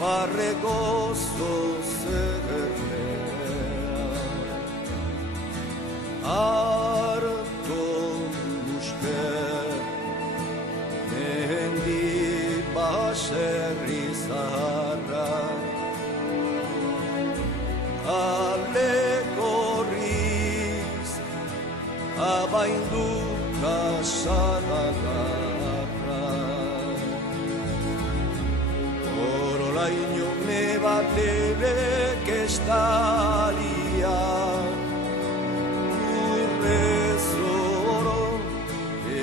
barregozo zedernean harto uste mehendi baserri zaharra alegorriz abaindu kasanagarra orolaino me baterek estalia urrezoro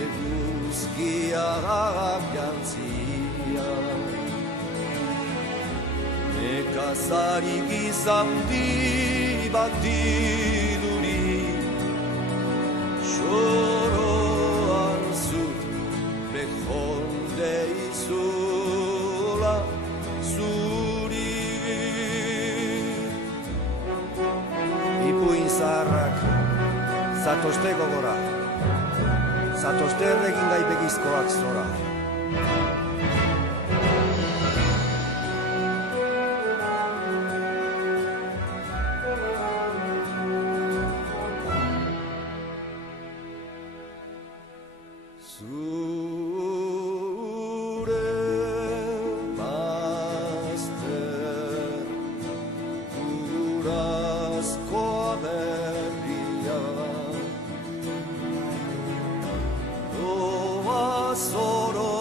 eguzkiak jantzia nekazari gizandi bat diduri Soroan zut bejonde izula zuri Ipuin zaharrak zatozte gogora zatozte erregin gaibegizkoak zora Zure bazter urazkoa berria doa zoro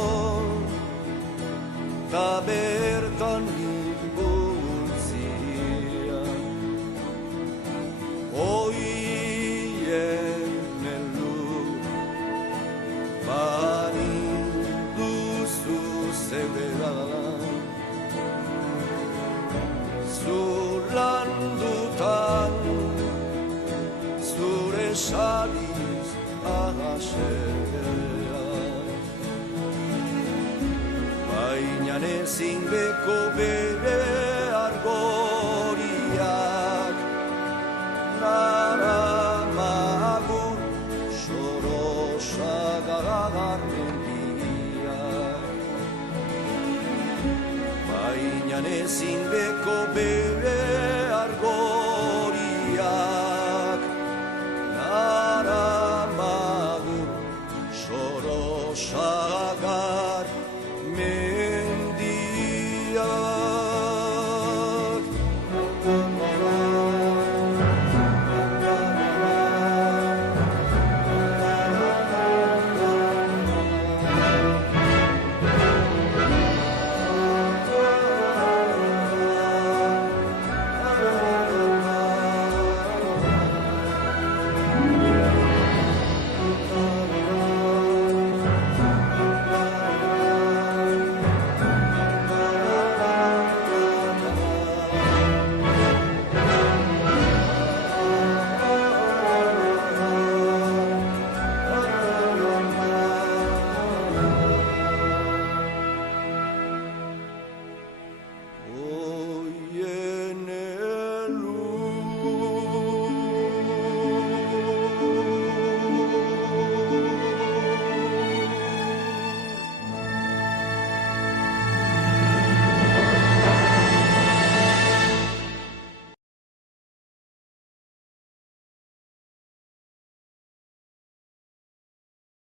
ta bertan nibultzia oien Zulandutan zure saliz ahasea Baina ezin beko bere argoriak naramagun sorosagarmendiak Baina ezin beko bere